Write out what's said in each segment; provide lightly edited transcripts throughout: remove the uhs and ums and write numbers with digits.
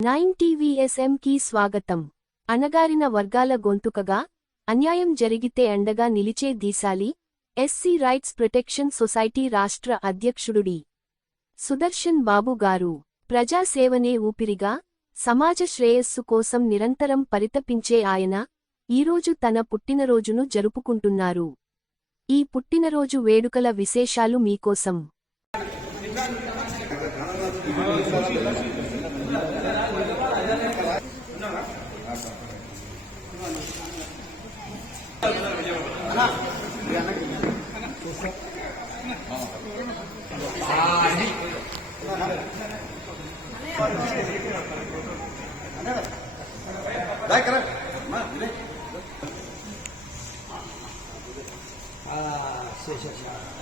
9 TVSM కి స్వాగతం. అణగారిన వర్గాల గొంతుకగా, అన్యాయం జరిగితే అండగా నిలిచే దీశాలి ఎస్సీ రైట్స్ ప్రొటెక్షన్ సొసైటీ రాష్ట్ర అధ్యక్షుడు డి. సుదర్శన్ బాబు గారు. ప్రజాసేవనే ఊపిరిగా, సమాజ శ్రేయస్సు కోసం నిరంతరం పరితపించే ఆయన, ఈరోజు తన పుట్టినరోజును జరుపుకుంటున్నారు. ఈ పుట్టినరోజు వేడుకల విశేషాలు మీకోసం.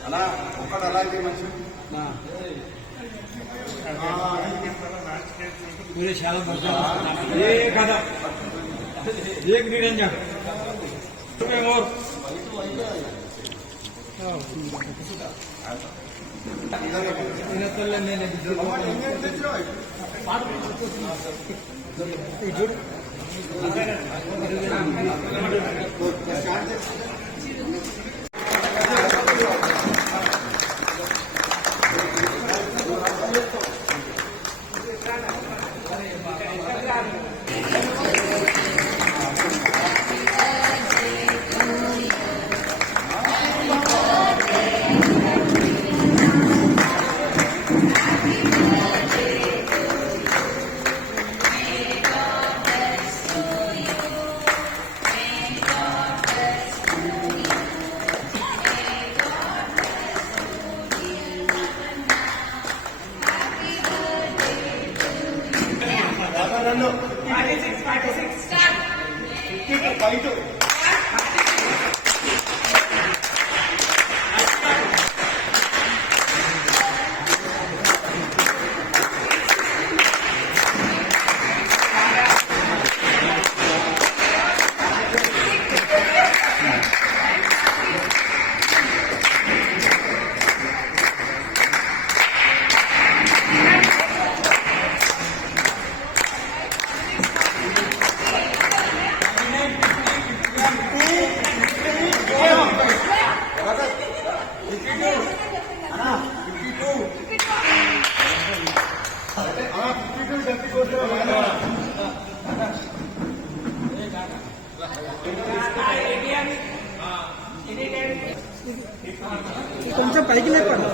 అలా ఒకటి అలాగే మంచి చాలా కదా एक निरंजन तुम्हें और కొంచెం పైకి లేపండి.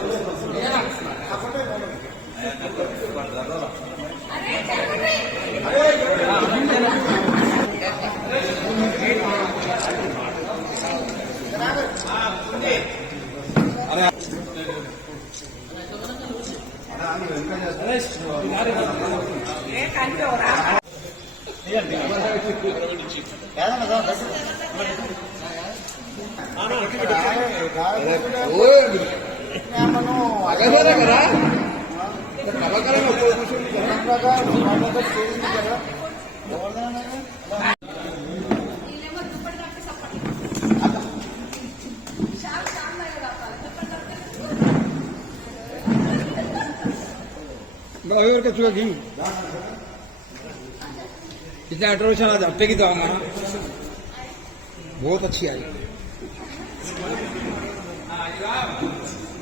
पिछले 18 वर्ष हफ्ते की दवा माना बहुत अच्छी आई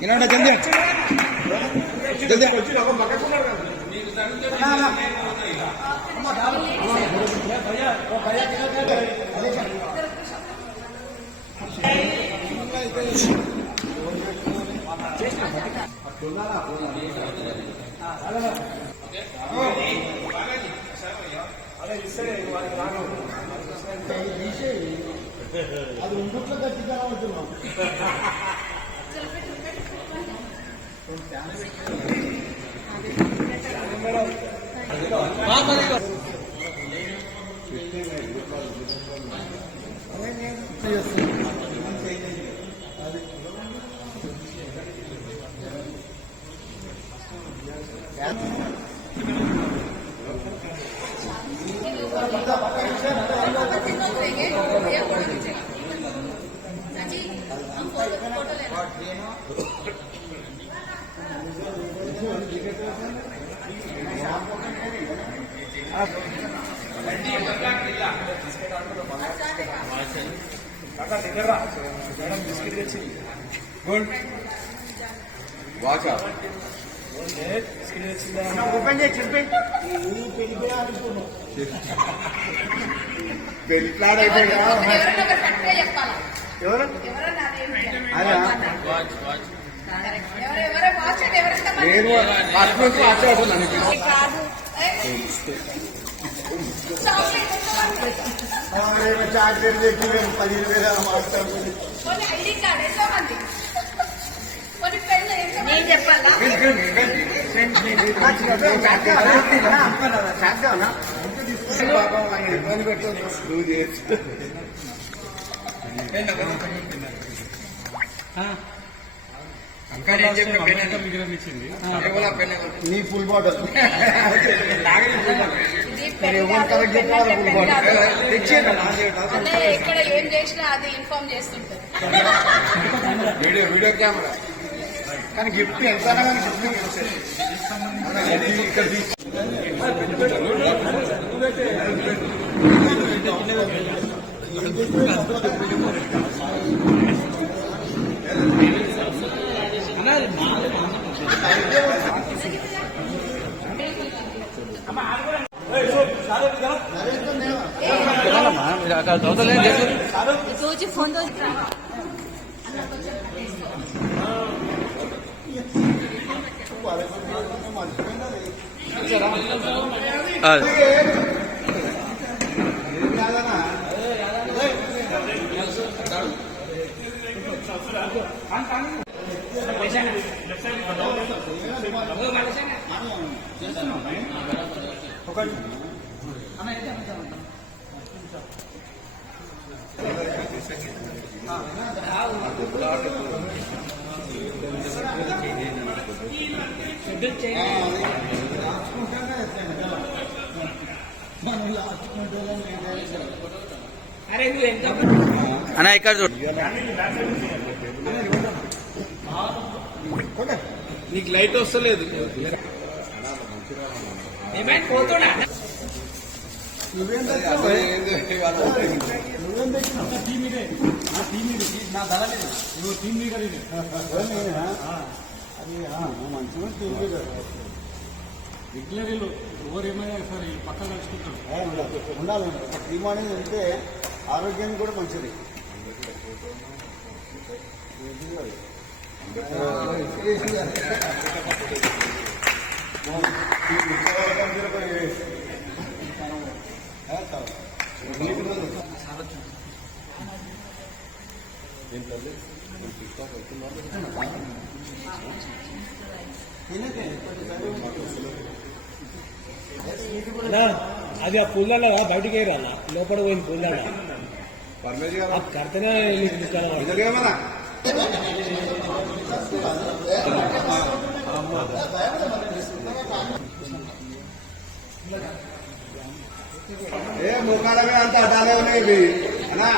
जल्दी जल्दी అది ఉండుట్లో గట్టిగా ఉంటున్నాం. వాచా ఓపెన్ చేసి చెప్పి పెళ్లి ప్లాన్ అయిపోయి ఎవరు అదా నేను ఫస్ట్ నుంచి ఆశపడుతున్నాను చార్జర్ చెప్పి మేము 15,000 మాట్లాడుతుంది నేను చెప్పాలా ఇబ్బంది పెట్టదు నువ్వు చేసి నీ ఫుల్ బాటిల్ ఎక్కడ ఏం చేసినా అది ఇన్ఫార్మ్ చేస్తుంటది వీడియో కెమెరా కానీ గిఫ్ట్ ఎంత ఇక్కడ ఫోన్ అన్న ఇక్కడ చూడు నీకు లైట్ వస్తలేదు నువ్వేం మంచిగా టీం లీడర్ రెగ్యులర్లు ఎవరు ఏమైనా సరే పక్క కలుసుకుంటారు ఉండాలి. టీం అనేది ఉంటే ఆరోగ్యానికి కూడా మంచిది. అది ఆ పుల్లాల బయటికి రాలా లోపల పోయింది పుల్లాల కర్తనే ఏ ముఖాల మీద అంతా అడ్డాలే ఉన్నాయి అన్నా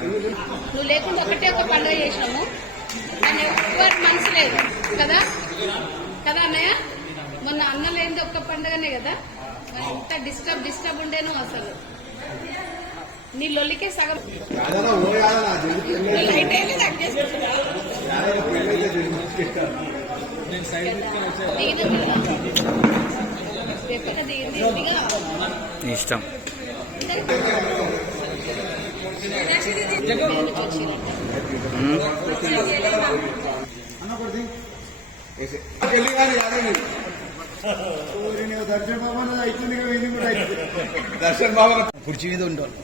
నువ్వు లేకుండా ఒకటే ఒక పండుగ చేసినాము కానీ ఎవరి మనసు లేదు కదా కదా అన్నయ్య మొన్న అన్న లేనిది ఒక్క పండుగనే కదా మరి ఎంత డిస్టర్బ్ ఉండేను అసలు నీ లొల్లికే సగం లైట్ అయితే ఇష్టం దర్శన్ బాబా అవుతుంది కూడా దర్శన్ బాబు కుర్చీ మీద ఉంటాను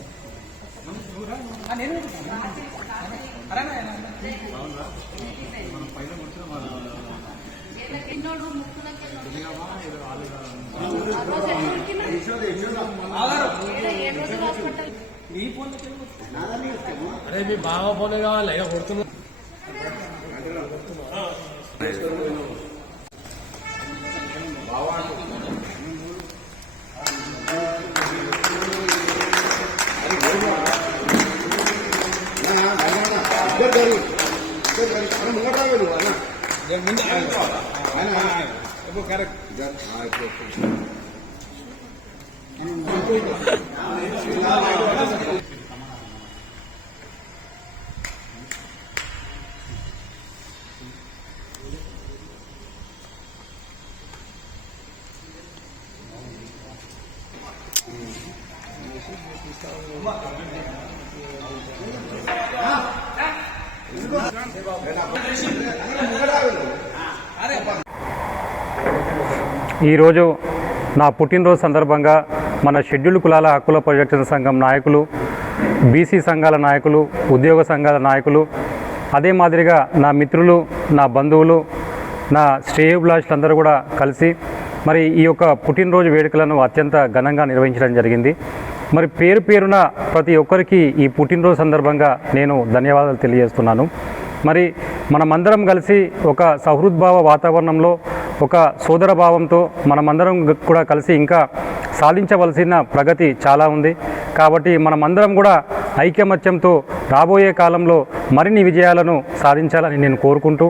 అరే మీ బావ ఫోన్ కావాలి ఇలా కొడుతున్నా ముంగట రాలేదు అన్న ముందు ఆయన ఇప్పుడు కరెక్ట్ ఈరోజు నా పుట్టినరోజు సందర్భంగా మన షెడ్యూల్డ్ కులాల హక్కుల పరిరక్షణ సంఘం నాయకులు, బీసీ సంఘాల నాయకులు, ఉద్యోగ సంఘాల నాయకులు, అదే మాదిరిగా నా మిత్రులు, నా బంధువులు, నా శ్రేయోభిలాషులందరూ కూడా కలిసి మరి ఈ యొక్క పుట్టినరోజు వేడుకలను అత్యంత ఘనంగా నిర్వహించడం జరిగింది. మరి పేరు పేరున ప్రతి ఒక్కరికి ఈ పుట్టినరోజు సందర్భంగా నేను ధన్యవాదాలు తెలియజేస్తున్నాను. మరి మనమందరం కలిసి ఒక సహృద్భావ వాతావరణంలో, ఒక సోదర భావంతో మనమందరం కూడా కలిసి ఇంకా సాధించవలసిన ప్రగతి చాలా ఉంది. కాబట్టి మనమందరం కూడా ఐకమత్యంతో రాబోయే కాలంలో మరిన్ని విజయాలను సాధించాలని నేను కోరుకుంటూ,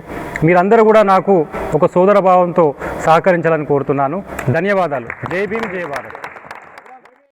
మీరందరూ కూడా నాకు ఒక సోదర భావంతో సహకరించాలని కోరుతున్నాను. ధన్యవాదాలు. జై భీమ్, జై భారత్.